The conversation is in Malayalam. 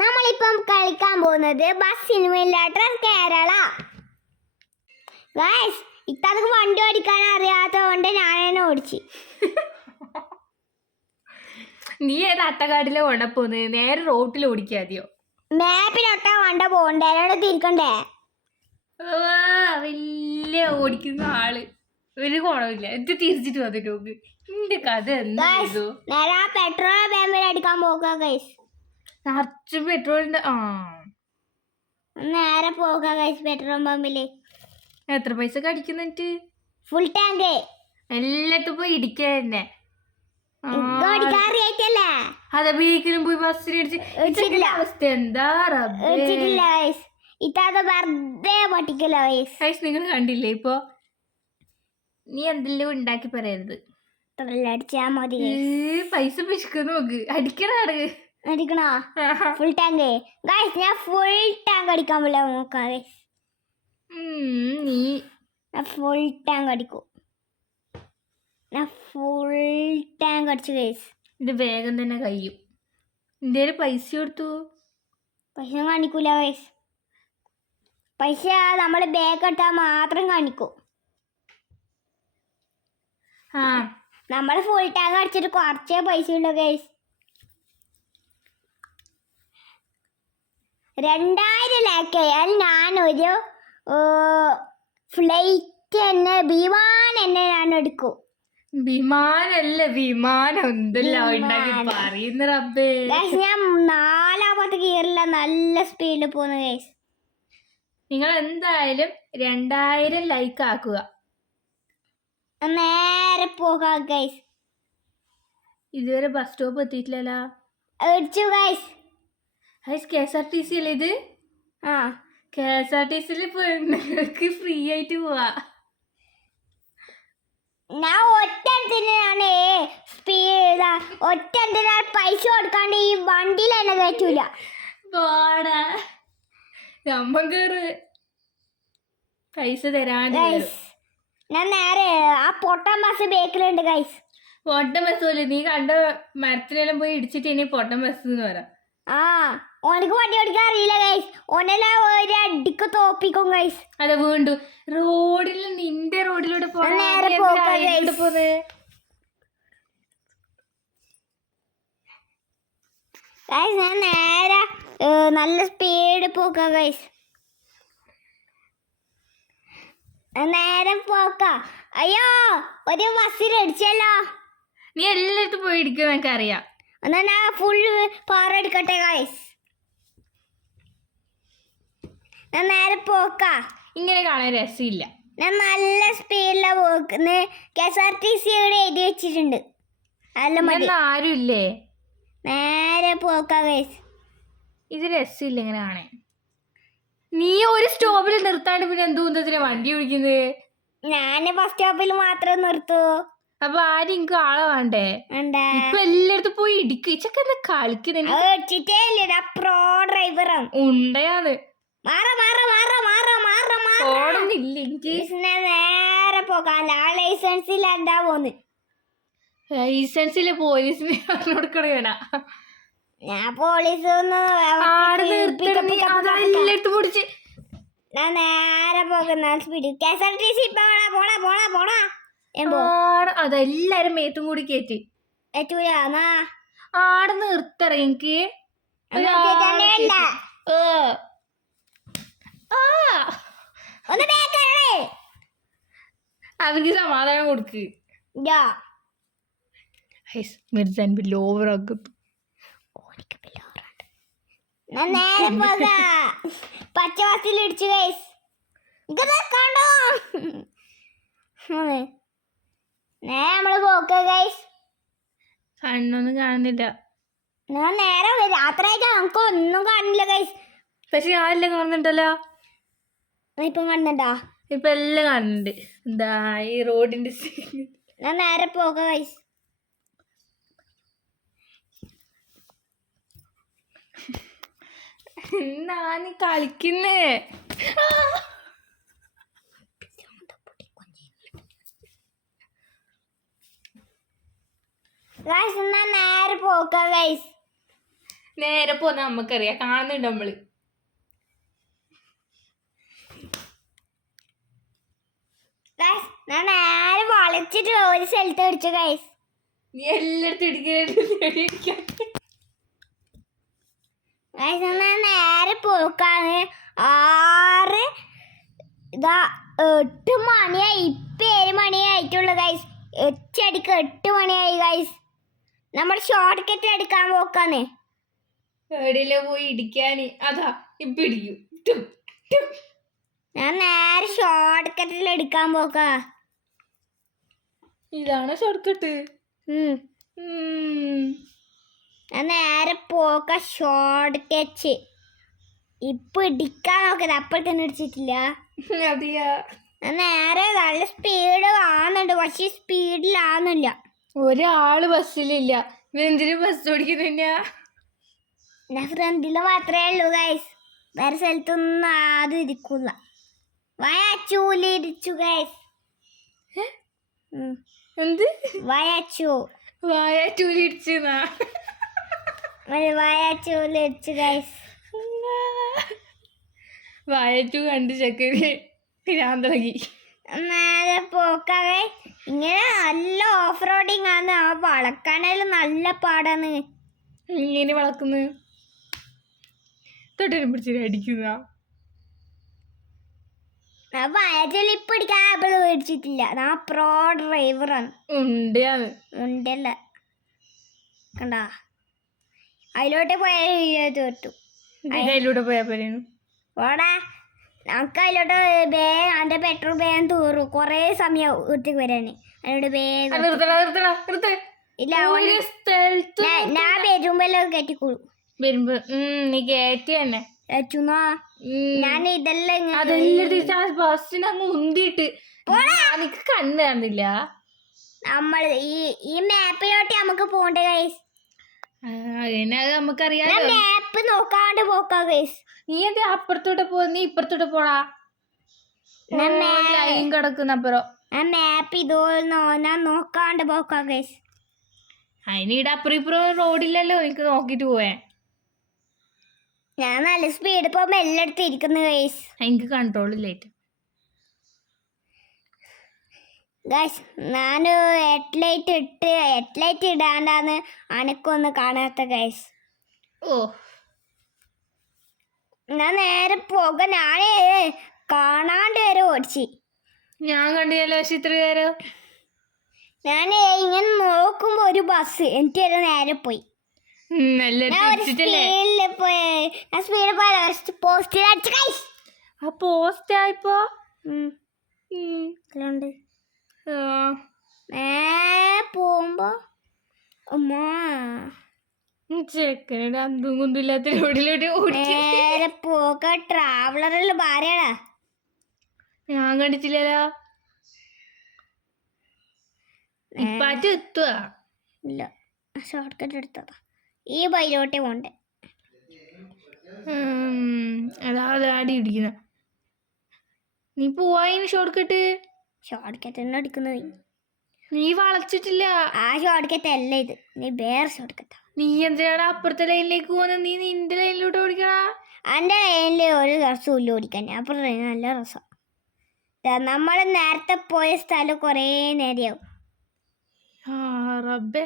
നമ്മളിപ്പം കളിക്കാൻ പോകുന്നത് ബസ് സിനിമയില്ലാത്ത കേരള. ഗൈസ്, ഇത്തക്ക് വണ്ടി ഓടിക്കാൻ അറിയാത്തതുകൊണ്ട് ഞാൻ തന്നെ ഓടിച്ചു. നീ ഏത് അട്ടക്കാട്ടിലെ കൊണ്ടപ്പോന്ന്? നേരെ റോട്ടിൽ ഓടിക്കാതെയോ? മാപ്പിലൊട്ടാ വണ്ട പോകണ്ടേ, അവിടെ തിരിക്കണ്ടേ? വലിയ ഓടിക്കുന്ന ആള് ഒരു ഗുണമില്ല. ഇത് തിരിച്ചിട്ട് വന്നിട്ട് നോക്ക്. എന്റെ കഥ എന്താ? നേരെ പെട്രോൾ പാമ്പിൽ അടിക്കാൻ പോകാം ഗൈസ്. നിറച്ച് പെട്രോളിന്റെ നേരെ പോകാം ഗൈസ് പെട്രോൾ പമ്പില്. എത്ര പൈസ കടിക്കുന്നിട്ട്? Full tank. എല്ലാത്തും പോയി ഇടിക്കാ തന്നെ. അറിയായിട്ടല്ലേ? അതെ, വീക്കിലും പോയി ബസ്സിന് അവസ്ഥ എന്താ? ഇത്താത്ത വെറുതെ പൊട്ടിക്കല്ലോ ഗൈസ്. നിങ്ങൾ കണ്ടില്ലേ ഇപ്പൊ? നീ എന്തെല്ലാം ഉണ്ടാക്കി പറയരുത്. അടിച്ചാ മതി. പൈസ പിശുക്കുന്ന നോക്ക്. അടിക്കണാണ്. അടിക്കണോ? Full tank guys. ഞാൻ ഫുൾ ടാങ്ക് അടിക്കാൻ പോലെ നോക്കാം ഗൈസ്. നീ ഫുൾ ടാങ്ക് അടിക്കൂ. ഞാൻ ഫുൾ ടാങ്ക് അടിച്ചു ഗൈസ്. ഇത് വേഗം തന്നെ കഴിയും. എന്തേലും പൈസ കൊടുത്തു? പൈസ കാണിക്കൂല ഗൈസ്. പൈസ നമ്മൾ ബാഗ് എടുത്താൽ മാത്രം കാണിക്കൂ. നമ്മൾ ഫുൾ ടാങ്ക് അടിച്ചിട്ട് കുറച്ചേ പൈസ ഉള്ളൂ ഗൈസ്. 2000 ലാക്കായാൽ ഞാനൊരു ഫ്ലൈറ്റ് തന്നെ വിമാനം തന്നെ ഞാൻ എടുക്കും. വിമാനല്ല, വിമാനം എന്തല്ലോ ഉണ്ടാക്കി പറയുന്ന റബ്ബേ. ഞാൻ 4ാമത്തെ ഗിയറില നല്ല സ്പീഡിൽ പോകുന്നു ഗൈസ്. നിങ്ങൾ എന്തായാലും 2000 ലൈക്ക് ആക്കുക. നേരെ പോകാം ഗൈസ്. ഇതുവരെ ബസ് സ്റ്റോപ്പ് എത്തിയിട്ടില്ലല്ലോ. അടിച്ചു ഗൈസ്. KSRTC അല്ലേ ഇത്? KSRTC പെണ്ണുങ്ങൾക്ക് ഫ്രീ ആയിട്ട് പോവാ. ഞാൻ ഒറ്റത്തിനാണ് സ്പീഡ്. ഒറ്റത്തിനാണ് പൈസ കൊടുക്കാണ്ട് ഈ വണ്ടിയിൽ തന്നെ കയറ്റൂല. പോടാ, നമ്മ കേറ്. പൈസ തരാണ്ട് ഞാൻ നേരെ ആ പൊട്ടൻ ബസ് ബേക്കിലുണ്ട് ഗൈസ്. പൊട്ടൻ ബസ് പോലെ നീ കണ്ട മരത്തിനെല്ലാം പോയി ഇടിച്ചിട്ട് ഇനി പൊട്ടൻ ബസ് എന്ന് പറയാം. ഓനക്ക് വണ്ടി ഓടിക്കാൻ അറിയില്ല ഗൈസ്. ഓനെല്ലാം ഒരു അടിക്ക് തോപ്പിക്കും ഗൈസ്. അതെ, വീണ്ടും റോഡിൽ നിന്റെ റോഡിലൂടെ നേരെ പോന്നെ. ഞാൻ നേരെ നല്ല സ്പീഡ് പോക്കാം ഗൈസ്. നേരെ പോക്കാം. അയ്യോ, ഒരു ബസ്സിൽ അടിച്ചല്ലോ. നീ എല്ലായിടത്തും പോയി ഇടിക്കും, എനിക്ക് അറിയാം. എന്നാ ഞാൻ ഫുള്ള് പാറ എടുക്കട്ടെ ഗൈസ്. ഞാൻ നേരെ പോക്കാ. ഇങ്ങനെ കാണാൻ രസമില്ല. ഞാൻ നല്ല സ്പീഡിലാണ് പോക്കുന്നത്. KSRTC ഇവിടെ എഴുതി വെച്ചിട്ടുണ്ട്. ആരും ഇല്ലേ? നേരെ പോക്കാ ഗൈസ്. ഇത് രസമില്ല ഇങ്ങനെ കാണാൻ. നീ ഒരു സ്റ്റോപ്പിൽ നിർത്താണ്ട് പിന്നെ എന്തുകൊണ്ടതിനെ വണ്ടി ഓടിക്കുന്നത്? ഞാൻ ബസ് സ്റ്റോപ്പിൽ മാത്രം നിർത്തൂ. അപ്പൊ ആരും എനിക്ക് ആളെ വേണ്ടേ? ഇപ്പൊ എല്ലായിടത്തും പോയി ഇടിക്ക്. ഇച്ചൊക്കെ എന്താ കളിക്കുന്നത്? പ്രോ ഡ്രൈവറാണ്. ഉണ്ടയാന്ന് നേരെ പോകാൻ ലൈസൻസിൽ എന്താ പോന്ന്. ലൈസൻസില് പോലീസിന് പറഞ്ഞു കൊടുക്കണ. ഞാൻ പോലീസ് ഞാൻ നേരെ പോകുന്ന സ്പീഡ്. KSRTC അതെല്ലാരും മേത്തും കൂടി കേറ്റി ആടെ നിർത്തിറങ്ങി. അവർക്ക് സമാധാനം കൊടുക്ക്. നേരെ പോകാ. പച്ച ബസ്സിൽ ഇടിച്ചു ഗൈസ്. നമ്മള് പോക്ക ഗൈസ്. കണ്ണൊന്നും കാണുന്നില്ല. ഞാൻ നേരെ രാത്രിയായിട്ട് നമുക്ക് ഒന്നും കാണില്ല ഗൈസ്. പക്ഷെ ഞാനെല്ലാം കാണുന്നുണ്ടല്ലോ. ഇപ്പം കാണുന്നുണ്ടാ? ഇപ്പൊ എല്ലാം കാണുന്നുണ്ട്. എന്താ ഈ റോഡിന്റെ? ഞാൻ നേരെ പോക ഗൈസ്. നീ കളിക്കുന്നേ? നേരെ പോക്ക ഗൈസ്. നേരെ പോന്ന നമ്മക്കറിയാം, കാണുന്നുണ്ട് നമ്മള്. ഗൈസ് ഞാൻ നേരെ വളച്ചിട്ട് ഒരു സ്ഥലത്ത് അടിച്ചു ഗൈസ്. നീ എല്ലായിടത്തും ഇടിക്കാൻ ഗൈസ് ഞാൻ നേരെ പോക്കാണ് 6 ഇതാ 8 മണിയായി. ഇപ്പം 7 മണിയായിട്ടുള്ളു ഗൈസ്. ഒറ്റയടിക്ക് 8 മണിയായി ഗൈസ്. നമ്മൾ ഷോർട്ട് കട്ട് എടുക്കാൻ പോക്കാണ്. എവിടെയല്ലോ പോയി ഇടിക്കാന്. അതാ ഇപ്പൊ ഇടിക്കും. ടും, ടും. ഞാൻ നേരെ ഷോർട്ട് കട്ടിൽ എടുക്കാൻ പോക്കാ. ഇതാണോ ഷോർട്ട് കട്ട്? ഞാൻ നേരെ പോക്ക ഷോർട്ട് കട്ട്. ഇപ്പൊ ഇടിക്കാൻ നോക്കത്, അപ്പോൾ തന്നെ ഇടിച്ചിട്ടില്ല. അതെയാ? ഞാൻ നേരെ നല്ല സ്പീഡ് ആവുന്നുണ്ട്, പക്ഷെ സ്പീഡിലാവുന്നില്ല. ഒരാള് ബസ്സിലില്ല. എന്തിനു ബസ് ഓടിക്കുന്നില്ല? ഞാൻ ഫ്രണ്ടില് മാത്രമേ ഉള്ളൂ ഗൈസ്. വേറെ സ്ഥലത്തൊന്നും ആദ്യം ഇരിക്കില്ല. വയച്ചൂല് ഇടിച്ചു ഗൈസ്. എന്ത് വയച്ചു വായാറ്റൂലി ഇടിച്ചെന്നാ? വയച്ചൂല് ഇടിച്ചു ഗൈസ്. വായറ്റു കണ്ട് ചെക്കന് ഞാൻ തുടങ്ങി. നേരെ പോക്കാവേ. ഇങ്ങനെ നല്ല ഓഫ് റോഡിങ് ആണ്. ആ വളക്കാനെല്ലാം നല്ല പാടാണ്. ഇങ്ങനെ വളക്കുന്നു തൊട്ടനും പിടിച്ച് അടിക്കുന്ന. ഞാൻ വയറ്റിൽ ഇപ്പൊ ഇടിക്കാൻ ആപ്പിൾ മേടിച്ചിട്ടില്ല. ഞാൻ പ്രോ ഡ്രൈവറാണ്. ഉണ്ടല്ല കണ്ടാ, അതിലോട്ട് പോയാൽ തോറ്റു. അതിലൂടെ പോയാ പോരേനു. ഓടാ, നമുക്ക് അതിലോട്ട് അതിന്റെ പെട്രോൾ വേഗം തീറും. കൊറേ സമയം വീട്ടിൽ വരാന്. അതിനോട് വേഗം ഇല്ല, ഞാൻ വരുമ്പോഴെല്ലാം കയറ്റിക്കോളൂ. വരുമ്പോ നീ കയറ്റി തന്നെ ഏറ്റുന്നാ ഞാൻ ഇതെല്ലാം അതെല്ലാം ബസ്സിന് അങ്ങ് ഉന്തിയിട്ട് എനിക്ക് കണ്ണ് കാണുന്നില്ല. നമ്മൾ ഈ മാപ്പിലോട്ട് നമുക്ക് പോണ്ടേ ഗൈസ്. നമുക്കറിയാം. മാപ്പ് നോക്കാണ്ട് പോക്കാ ഗൈസ്. നീ എന്താ അപ്പുറത്തോട്ട് പോ, നീ ഇപ്പുറത്തോട്ട് പോടാ. ലൈൻ കിടക്കുന്നപ്പുറം ഞാൻ മാപ്പ് ഇതോന്നോ ഞാൻ നോക്കാണ്ട് പോക്കാ ഗൈസ്. അതിനിടെ അപ്പുറം ഇപ്പുറം റോഡില്ലല്ലോ, എനിക്ക് നോക്കിട്ട് പോവേ. ഞാൻ നല്ല സ്പീഡ് പോകുമ്പോ എല്ലായിടത്തും ഇരിക്കുന്നു ഗൈസ്. എനിക്ക് കൺട്രോൾ ഇല്ലായിട്ട് ഗൈസ്. ഞാൻ ഹെഡ്ലൈറ്റ് ഇടാണ്ടാന്ന് അനക്കൊന്ന് കാണാത്ത ഗൈസ്. ഓ, ഞാൻ നേരെ പോക. ഞാനേ കാണാണ്ട് വരെ ഓടിച്ച്. ഞാൻ കണ്ടില്ലല്ലോ. പക്ഷെ ഇത്ര നേരം ഞാൻ ഇങ്ങനെ നോക്കുമ്പോ ഒരു ബസ് എനിക്ക് വരെ നേരെ പോയി. പോസ്റ്റിൽ അടിച്ചു ഗൈസ്. ആ പോസ്റ്റ് ആയിപ്പോ പോകുമ്പോ ചെക്കനയുടെ അന്തും കുന്തും ഇല്ലാത്ത റോഡിലോട്ട് നേരെ പോക്ക. ട്രാവലറെല്ലാം ഭാര്യടാ. ഞാൻ കണ്ടിട്ടില്ലല്ലോ. ഇപ്പാറ്റ് എത്തുക ഇല്ല, ഷോർട്ട് കട്ട് എടുത്തതാ. ഈ ബൈലോട്ടേ പോണ്ടേ. അതാ അടി ഇടിക്കുന്ന. നീ പോവായിന് ഷോർട്ട് കട്ട് തന്നെ അടിക്കുന്നത്. നീ വളച്ചിട്ടില്ല. ആ ഷോർട്ട് കട്ട് അല്ല ഇത്, നീ വേറെ ഷോർട്ട് കട്ടാ. നീ എന്തിനാണ് അപ്പുറത്തെ ലൈനിലേക്ക് പോകുന്നത്? നീ നിന്റെ ലൈനിലോട്ട് ഓടിക്കണ. എൻ്റെ ലൈനിൽ ഒരു രസവും ഇല്ല ഓടിക്കാൻ. അപ്പുറത്തെ ലൈൻ നല്ല രസം. നമ്മൾ നേരത്തെ പോയ സ്ഥലം കുറേ നേരെയാവും. റബ്ബേ.